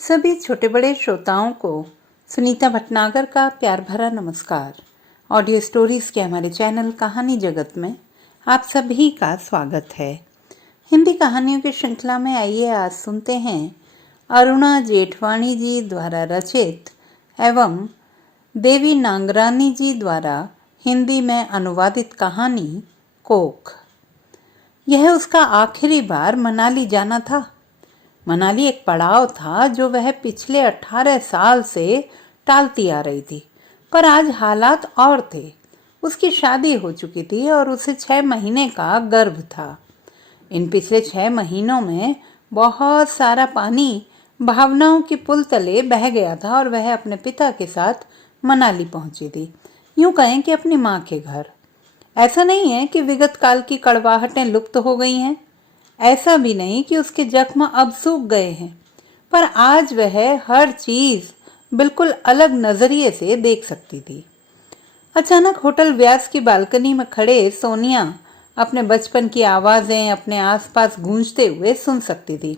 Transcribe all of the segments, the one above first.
सभी छोटे बड़े श्रोताओं को सुनीता भटनागर का प्यार भरा नमस्कार। ऑडियो स्टोरीज के हमारे चैनल कहानी जगत में आप सभी का स्वागत है। हिंदी कहानियों की श्रृंखला में आइए आज सुनते हैं अरुणा जेठवाणी जी द्वारा रचित एवं देवी नांगरानी जी द्वारा हिंदी में अनुवादित कहानी कोक। यह उसका आखिरी बार मनाली जाना था। मनाली एक पड़ाव था जो वह पिछले 18 साल से टालती आ रही थी, पर आज हालात और थे। उसकी शादी हो चुकी थी और उसे 6 महीने का गर्भ था। इन पिछले 6 महीनों में बहुत सारा पानी भावनाओं के पुल तले बह गया था और वह अपने पिता के साथ मनाली पहुंची थी, यूं कहें कि अपनी माँ के घर। ऐसा नहीं है कि विगत काल की कड़वाहटें लुप्त हो गई हैं, ऐसा भी नहीं कि उसके जख्म अब सूख गए हैं, पर आज वह हर चीज बिल्कुल अलग नजरिए से देख सकती थी। अचानक होटल व्यास की बालकनी में खड़े सोनिया अपने बचपन की आवाजें अपने आसपास गूंजते हुए सुन सकती थी।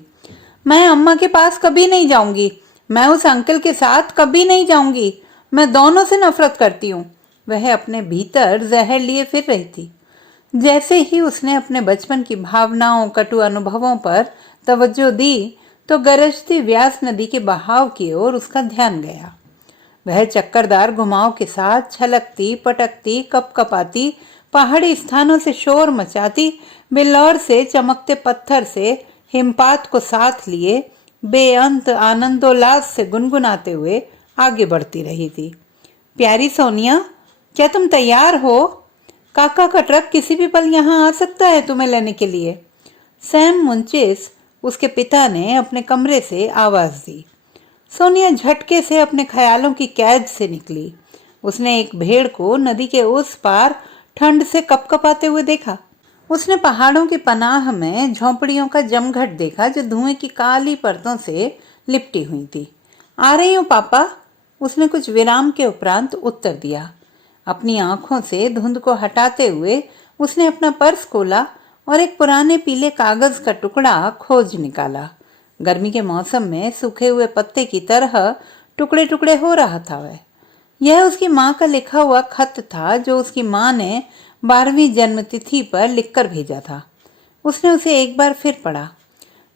मैं अम्मा के पास कभी नहीं जाऊंगी, मैं उस अंकल के साथ कभी नहीं जाऊंगी, मैं दोनों से नफरत करती हूँ। वह अपने भीतर जहर लिए फिर रही थी। जैसे ही उसने अपने बचपन की भावनाओं कटु अनुभवों पर तवज्जो दी तो गरजती व्यास नदी के बहाव की ओर उसका ध्यान गया। वह चक्करदार घुमाव के साथ छलकती पटकती कपकपाती पहाड़ी स्थानों से शोर मचाती बिल्लौर से चमकते पत्थर से हिमपात को साथ लिए बेअंत आनंदोल्लास से गुनगुनाते हुए आगे बढ़ती रही थी। प्यारी सोनिया, क्या तुम तैयार हो? काका का ट्रक किसी भी पल यहाँ आ सकता है तुम्हें लेने के लिए। सैम मुंचिस, उसके पिता ने अपने कमरे से आवाज दी। सोनिया झटके से अपने ख्यालों की कैद से निकली। उसने एक भेड़ को नदी के उस पार ठंड से कपकपाते हुए देखा। उसने पहाड़ों की पनाह में झोंपड़ियों का जमघट देखा जो धुएं की काली परतों से लिपटी हुई थी। आ रही हूँ पापा, उसने कुछ विराम के उपरांत उत्तर दिया। अपनी आंखों से धुंध को हटाते हुए उसने अपना पर्स खोला और एक पुराने पीले कागज का टुकड़ा खोज निकाला। गर्मी के मौसम में सूखे हुए पत्ते की तरह टुकड़े टुकड़े हो रहा था वह। यह उसकी माँ का लिखा हुआ खत था जो उसकी माँ ने 12वीं जन्मतिथि पर लिखकर भेजा था। उसने उसे एक बार फिर पढ़ा।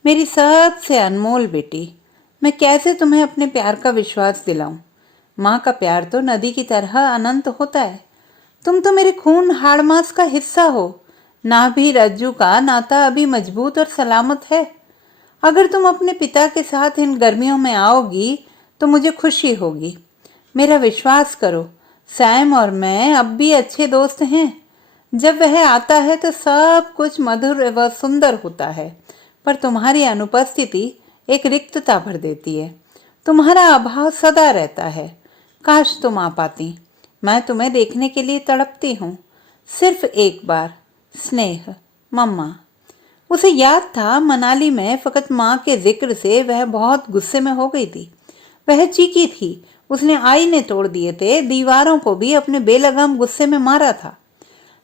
मेरी सबसे अनमोल बेटी, मैं कैसे तुम्हें अपने प्यार का विश्वास दिलाऊं। माँ का प्यार तो नदी की तरह अनंत होता है। तुम तो मेरे खून हाड़ मांस का हिस्सा हो। नाभि रज्जू का नाता अभी मजबूत और सलामत है। अगर तुम अपने पिता के साथ इन गर्मियों में आओगी तो मुझे खुशी होगी। मेरा विश्वास करो, सैम और मैं अब भी अच्छे दोस्त हैं। जब वह आता है तो सब कुछ मधुर व सुंदर होता है, पर तुम्हारी अनुपस्थिति एक रिक्तता भर देती है। तुम्हारा अभाव सदा रहता है। काश तुम आ पाती। मैं तुम्हें देखने के लिए तड़पती हूँ। सिर्फ एक बार। स्नेह, मम्मा। उसे याद था मनाली में फकत माँ के जिक्र से वह बहुत गुस्से में हो गई थी। वह चीखी थी। उसने आईने तोड़ दिए थे, दीवारों को भी अपने बेलगाम गुस्से में मारा था।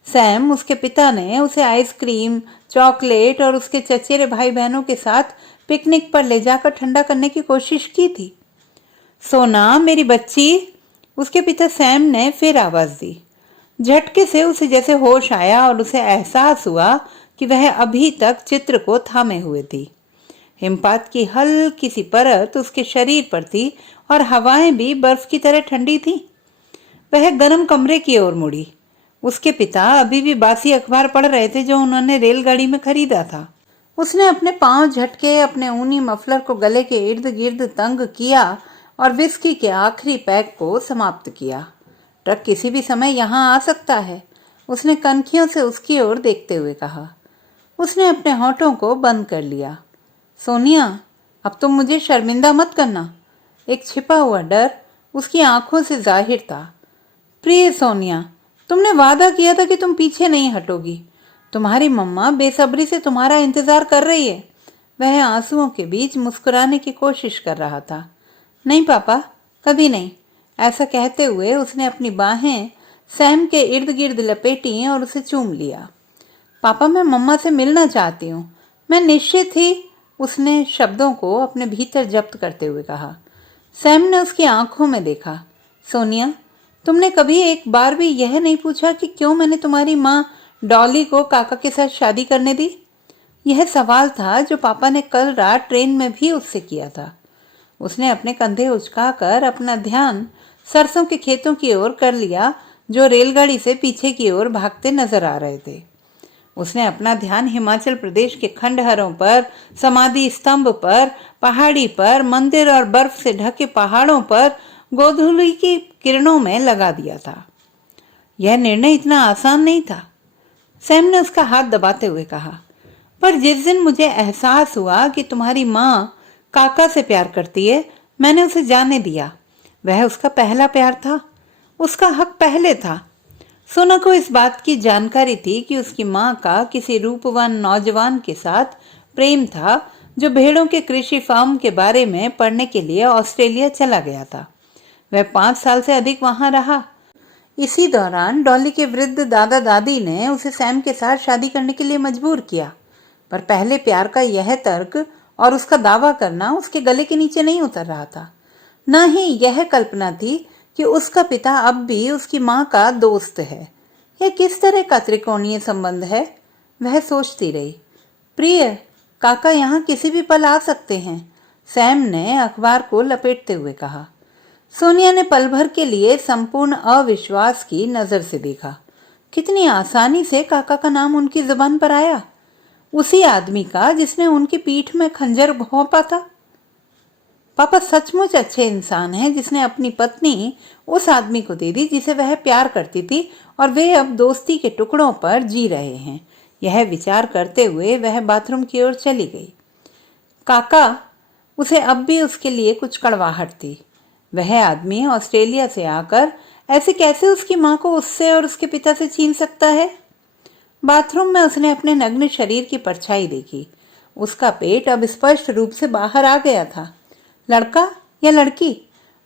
सैम, उसके पिता ने उसे आइसक्रीम, चॉकलेट और उसके चचेरे भाई बहनों के साथ पिकनिक पर ले जाकर ठंडा करने की कोशिश की थी। सोना, मेरी बच्ची, उसके पिता सैम ने फिर आवाज दी। झटके से उसे जैसे होश आया और उसे एहसास हुआ कि वह अभी तक चित्र को थामे हुए थी। हिमपात की हल्की सी परत उसके शरीर पर थी और हवाएं भी बर्फ की तरह ठंडी थीं। वह गर्म कमरे की ओर मुड़ी। उसके पिता अभी भी बासी अखबार पढ़ रहे थे जो उन्होंने रेलगाड़ी में खरीदा था। उसने अपने पांव झटके अपने ऊनी मफलर को गले के इर्द गिर्द तंग किया और विस्की के आखिरी पैक को समाप्त किया। ट्रक किसी भी समय यहाँ आ सकता है, उसने कनखियों से उसकी ओर देखते हुए कहा। उसने अपने होठों को बंद कर लिया। सोनिया, अब तुम मुझे शर्मिंदा मत करना। एक छिपा हुआ डर उसकी आंखों से जाहिर था। प्रिय सोनिया, तुमने वादा किया था कि तुम पीछे नहीं हटोगी। तुम्हारी मम्मा बेसब्री से तुम्हारा इंतजार कर रही है। वह आंसुओं के बीच मुस्कुराने की कोशिश कर रहा था। नहीं पापा, कभी नहीं। ऐसा कहते हुए उसने अपनी बाहें सैम के इर्द गिर्द लपेटी और उसे चूम लिया। पापा, मैं मम्मा से मिलना चाहती हूँ। मैं निश्चित ही, उसने शब्दों को अपने भीतर जब्त करते हुए कहा। सैम ने उसकी आंखों में देखा। सोनिया, तुमने कभी एक बार भी यह नहीं पूछा कि क्यों मैंने तुम्हारी माँ डॉली को काका के साथ शादी करने दी? यह सवाल था जो पापा ने कल रात ट्रेन में भी उससे किया था। उसने अपने कंधे उचकाकर अपना ध्यान सरसों के खेतों की ओर कर लिया जो रेलगाड़ी से पीछे की ओर भागते नजर आ रहे थे। उसने अपना ध्यान हिमाचल प्रदेश के खंडहरों पर, समाधि स्तंभ पर, पहाड़ी पर, मंदिर और बर्फ से ढके पहाड़ों पर गोधूली की किरणों में लगा दिया था। यह निर्णय इतना आसान नहीं था। सैम ने उसका हाथ दबाते हुए कहा, पर जिस दिन मुझे एहसास हुआ कि तुम्हारी माँ काका से प्यार करती है, मैंने उसे जाने दिया। वह उसका पहला प्यार था, उसका हक पहले था। सोना को इस बात की जानकारी थी कि उसकी माँ का किसी रूपवान नौजवान के साथ प्रेम था जो भेड़ों के कृषि फार्म के बारे में पढ़ने के लिए ऑस्ट्रेलिया चला गया था। वह 5 साल से अधिक वहां रहा। इसी दौरान डॉली के वृद्ध दादा दादी ने उसे सैम के साथ शादी करने के लिए मजबूर किया, पर पहले प्यार का यह तर्क और उसका दावा करना उसके गले के नीचे नहीं उतर रहा था। न ही यह कल्पना थी कि उसका पिता अब भी उसकी माँ का दोस्त है। यह किस तरह का त्रिकोणीय संबंध है, वह सोचती रही। प्रिय, काका यहाँ किसी भी पल आ सकते हैं, सैम ने अखबार को लपेटते हुए कहा। सोनिया ने पल भर के लिए संपूर्ण अविश्वास की नजर से देखा। कितनी आसानी से काका का नाम उनकी जुबान पर आया, उसी आदमी का जिसने उनकी पीठ में खंजर घोंपा था। पापा सचमुच अच्छे इंसान हैं जिसने अपनी पत्नी उस आदमी को दे दी जिसे वह प्यार करती थी और वे अब दोस्ती के टुकड़ों पर जी रहे हैं। यह विचार करते हुए वह बाथरूम की ओर चली गई। काका, उसे अब भी उसके लिए कुछ कड़वाहट थी। वह आदमी ऑस्ट्रेलिया से आकर ऐसे कैसे उसकी माँ को उससे और उसके पिता से छीन सकता है? बाथरूम में उसने अपने नग्न शरीर की परछाई देखी। उसका पेट अब स्पष्ट रूप से बाहर आ गया था। लड़का या लड़की?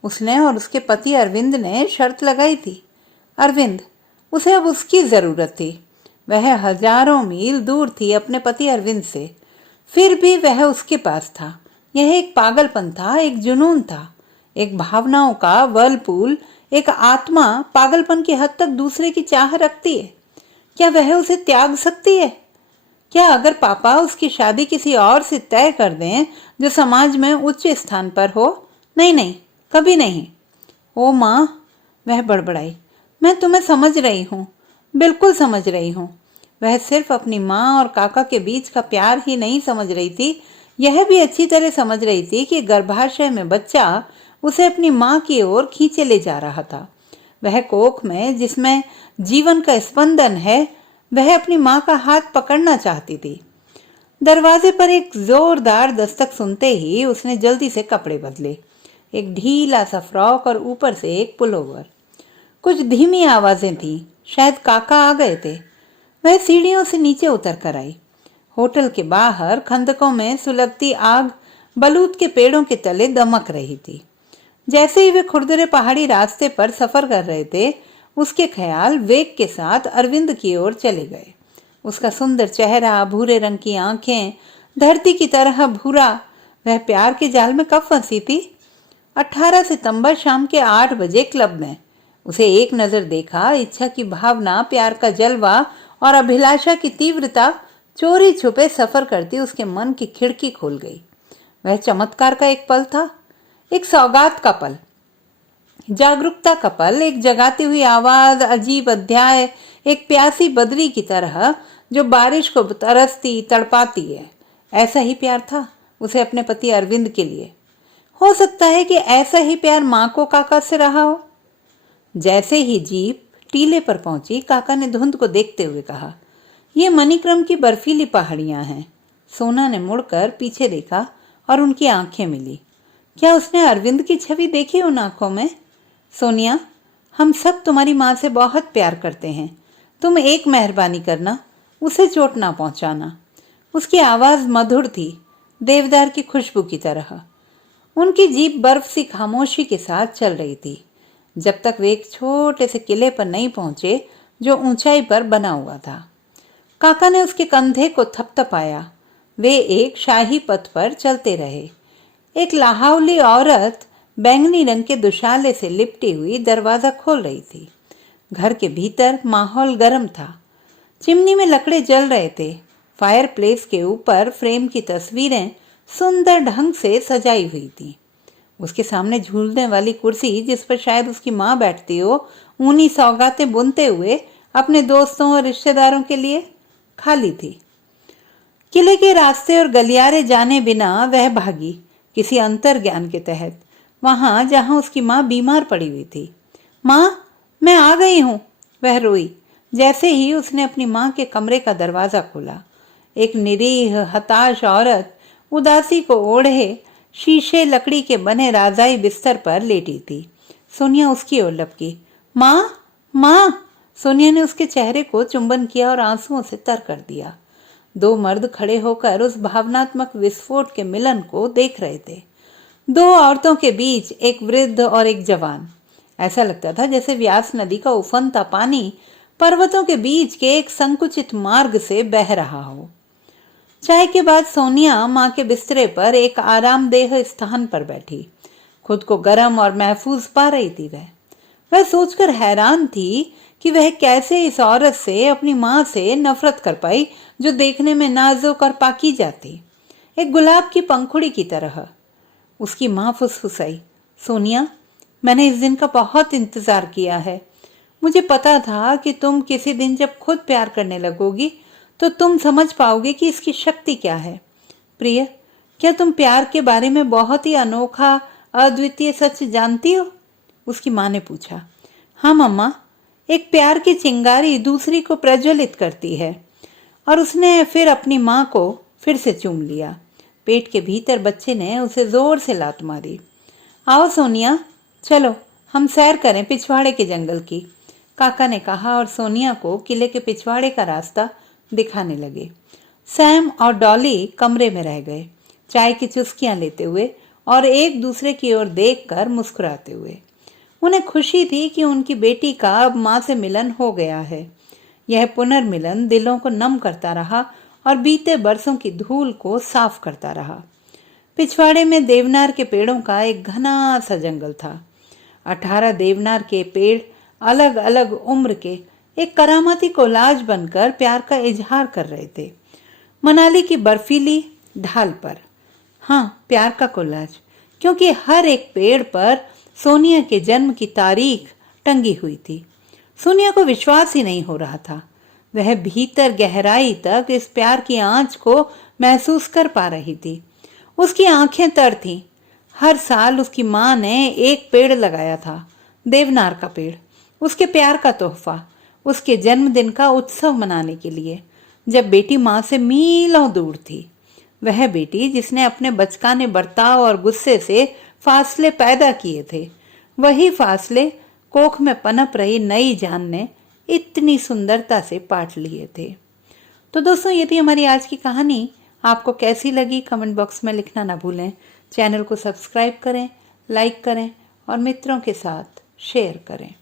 उसने और उसके पति अरविंद ने शर्त लगाई थी। अरविंद, उसे अब उसकी जरूरत थी। वह हजारों मील दूर थी अपने पति अरविंद से, फिर भी वह उसके पास था। यह एक पागलपन था, एक जुनून था, एक भावनाओं का वर्लपूल। एक आत्मा पागलपन की हद तक दूसरे की चाह रखती है। क्या वह उसे त्याग सकती है? क्या अगर पापा उसकी शादी किसी और से तय कर दें जो समाज में उच्च स्थान पर हो? नहीं नहीं, कभी नहीं। ओ माँ, वह बड़बड़ाई, मैं तुम्हें समझ रही हूँ, बिल्कुल समझ रही हूँ। वह सिर्फ अपनी माँ और काका के बीच का प्यार ही नहीं समझ रही थी, यह भी अच्छी तरह समझ रही थी कि गर्भाशय में बच्चा उसे अपनी माँ की ओर खींचे ले जा रहा था। वह कोख में जिसमें जीवन का स्पंदन है, वह अपनी माँ का हाथ पकड़ना चाहती थी। दरवाजे पर एक जोरदार दस्तक सुनते ही उसने जल्दी से कपड़े बदले। एक ढीला सा फ्रॉक और ऊपर से एक पुलोवर। कुछ धीमी आवाजें थीं, शायद काका आ गए थे। वह सीढ़ियों से नीचे उतर कर आई। होटल के बाहर खंदकों में सुलगती आग बलूत के पेड़ों के तले दमक रही थी। जैसे ही वे खुरदरे पहाड़ी रास्ते पर सफर कर रहे थे, उसके ख्याल वेग के साथ अरविंद की ओर चले गए। उसका सुंदर चेहरा, भूरे रंग की आंखें, धरती की तरह भूरा। वह प्यार के जाल में कब फंसी थी? 18 सितंबर शाम के 8 बजे क्लब में उसे एक नजर देखा। इच्छा की भावना, प्यार का जलवा और अभिलाषा की तीव्रता चोरी छुपे सफर करती उसके मन की खिड़की खोल गई। वह चमत्कार का एक पल था, एक सौगात का पल, जागरूकता का पल, एक जगाती हुई आवाज, अजीब अध्याय, एक प्यासी बदरी की तरह जो बारिश को तरसती तड़पाती है। ऐसा ही प्यार था उसे अपने पति अरविंद के लिए। हो सकता है कि ऐसा ही प्यार माँ को काका से रहा हो। जैसे ही जीप टीले पर पहुंची, काका ने धुंध को देखते हुए कहा, ये मणिक्रम की बर्फीली पहाड़ियां हैं। सोना ने मुड़कर पीछे देखा और उनकी आंखें मिली। क्या उसने अरविंद की छवि देखी उन आंखों में? सोनिया, हम सब तुम्हारी माँ से बहुत प्यार करते हैं। तुम एक मेहरबानी करना, उसे चोट ना पहुंचाना। उसकी आवाज मधुर थी, देवदार की खुशबू की तरह। उनकी जीप बर्फ सी खामोशी के साथ चल रही थी, जब तक वे एक छोटे से किले पर नहीं पहुंचे जो ऊंचाई पर बना हुआ था। काका ने उसके कंधे को थपथपाया। वे एक शाही पथ पर चलते रहे। एक लाहौली औरत बैंगनी रंग के दुशाले से लिपटी हुई दरवाजा खोल रही थी। घर के भीतर माहौल गर्म था। चिमनी में लकड़े जल रहे थे। फायरप्लेस के ऊपर फ्रेम की तस्वीरें सुंदर ढंग से सजाई हुई थी। उसके सामने झूलने वाली कुर्सी, जिस पर शायद उसकी माँ बैठती हो, ऊनी सौगातें बुनते हुए अपने दोस्तों और रिश्तेदारों के लिए खाली थी। किले के रास्ते और गलियारे जाने बिना वह भागी, किसी अंतर ज्ञान के तहत, वहां जहां उसकी माँ बीमार पड़ी हुई थी। माँ, मैं आ गई हूं, वह रोई जैसे ही उसने अपनी माँ के कमरे का दरवाजा खोला। एक निरीह हताश औरत उदासी को ओढ़े शीशे लकड़ी के बने राजाई बिस्तर पर लेटी थी। सोनिया उसकी ओर लपकी। माँ, माँ! सोनिया ने उसके चेहरे को चुंबन किया और आंसुओं से तर कर दिया। दो मर्द खड़े होकर उस भावनात्मक विस्फोट के मिलन को देख रहे थे। दो औरतों के बीच एक वृद्ध और एक जवान। ऐसा लगता था जैसे व्यास नदी का उफनता पानी पर्वतों के बीच के एक संकुचित मार्ग से बह रहा हो। चाय के बाद सोनिया माँ के बिस्तरे पर एक आरामदेह स्थान पर बैठी। खुद को गर्म और महफूज पा रही थी। वह सोचकर हैरान थी कि वह कैसे इस औरत से, अपनी माँ से नफरत कर पाई, जो देखने में नाजुक और पाकीज़ा थी, एक गुलाब की पंखुड़ी की तरह। उसकी माँ फुसफुसाई, सोनिया, मैंने इस दिन का बहुत इंतजार किया है। मुझे पता था कि तुम किसी दिन जब खुद प्यार करने लगोगी तो तुम समझ पाओगे कि इसकी शक्ति क्या है। प्रिय, क्या तुम प्यार के बारे में बहुत ही अनोखा, अद्वितीय सच जानती हो? उसकी माँ ने पूछा। हाँ मम्मा, एक प्यार की चिंगारी दूसरी को प्रज्वलित करती है। और उसने फिर अपनी माँ को फिर से चूम लिया। पेट के भीतर बच्चे ने उसे जोर से लात मारी। आओ सोनिया, चलो हम सैर करें पिछवाड़े के जंगल की, काका ने कहा और सोनिया को किले के पिछवाड़े का रास्ता दिखाने लगे। सैम और डॉली कमरे में रह गए, चाय की चुस्कियां लेते हुए और एक दूसरे की ओर देखकर मुस्कुराते हुए। उन्हें खुशी थी कि उनकी बेटी का अब माँ से मिलन हो गया है। यह पुनर्मिलन दिलों को नम करता रहा और बीते बरसों की धूल को साफ करता रहा। पिछवाड़े में देवनार के पेड़ों का एक घना सा जंगल था। 18 देवनार के पेड़ अलग अलग उम्र के एक करामाती कोलाज बनकर प्यार का इजहार कर रहे थे। मनाली की बर्फीली ढाल पर, हाँ, प्यार का कोलाज, क्योंकि हर एक पेड़ पर सोनिया के जन्म की तारीख टंगी हुई थी। सोनिया को विश्वास ही नहीं हो रहा था। वह भीतर गहराई तक इस प्यार की आंच को महसूस कर पा रही थी। उसकी आंखें तर थीं। हर साल उसकी माँ ने एक पेड़ लगाया था, देवनार का पेड़, उसके प्यार का तोहफा, उसके जन्मदिन का उत्सव मनाने के लिए, जब बेटी माँ से मीलों दूर थी। वह बेटी जिसने अपने बचकाने बर्ताव और गुस्से से फासले पैदा किए थे, वही फासले कोख में पनप रही नई जान ने इतनी सुंदरता से पाट लिए थे। तो दोस्तों, ये थी हमारी आज की कहानी। आपको कैसी लगी कमेंट बॉक्स में लिखना ना भूलें। चैनल को सब्सक्राइब करें, लाइक करें और मित्रों के साथ शेयर करें।